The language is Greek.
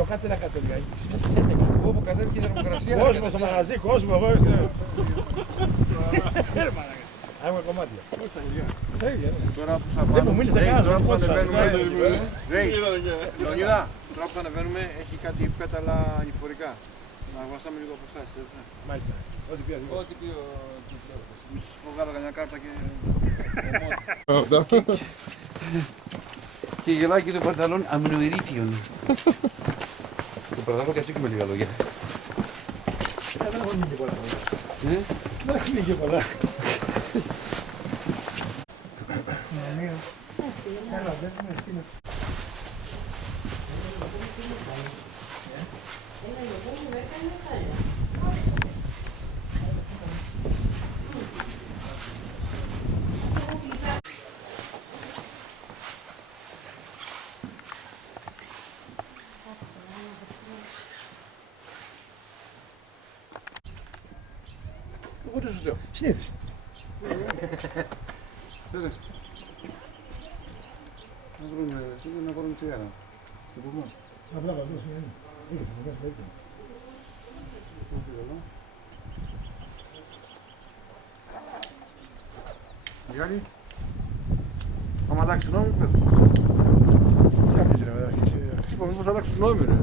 Εδώ κάτσε να κάτσε λίγα. Μέσα σε 11. Εγώ που κατέβηκε η θερμοκρασία. Κόσμο στο μαγαζί, κόσμο. Εγώ έχουμε κομμάτια. Στα ίδια. Τώρα που θα Δεν μου μίλησε κανένας. Τώρα που θα πόντσα. ανεβαίνουμε. Λεωνίδα, τώρα που θα ανεβαίνουμε έχει κάτι πέταλα ανηφορικά. Να αγοράσαμε λίγο αποστάσεις, έτσι. Μάλιστα. Ό,τι πει. Ό,τι πει ο Μη σας βγάλω καμιά κάρτα και... Και γελάκι το πανταλόν αμνοηρήθιον. Το παρακαλώ και με λίγα λόγια. Δεν έχουν μείνει πολλά. Δεν έχουν μείνει πολλά. Εγώ τι σου λέω. Συνήθισε. Να βρούμε τσιγάρα. Απλά θα δώσουμε ένα. Γιάννη, άμα αλλάξει νόμι, πες. Τι κάνεις ρε παιδάκι. Είπα μήπως αλλάξει νόμι ρε.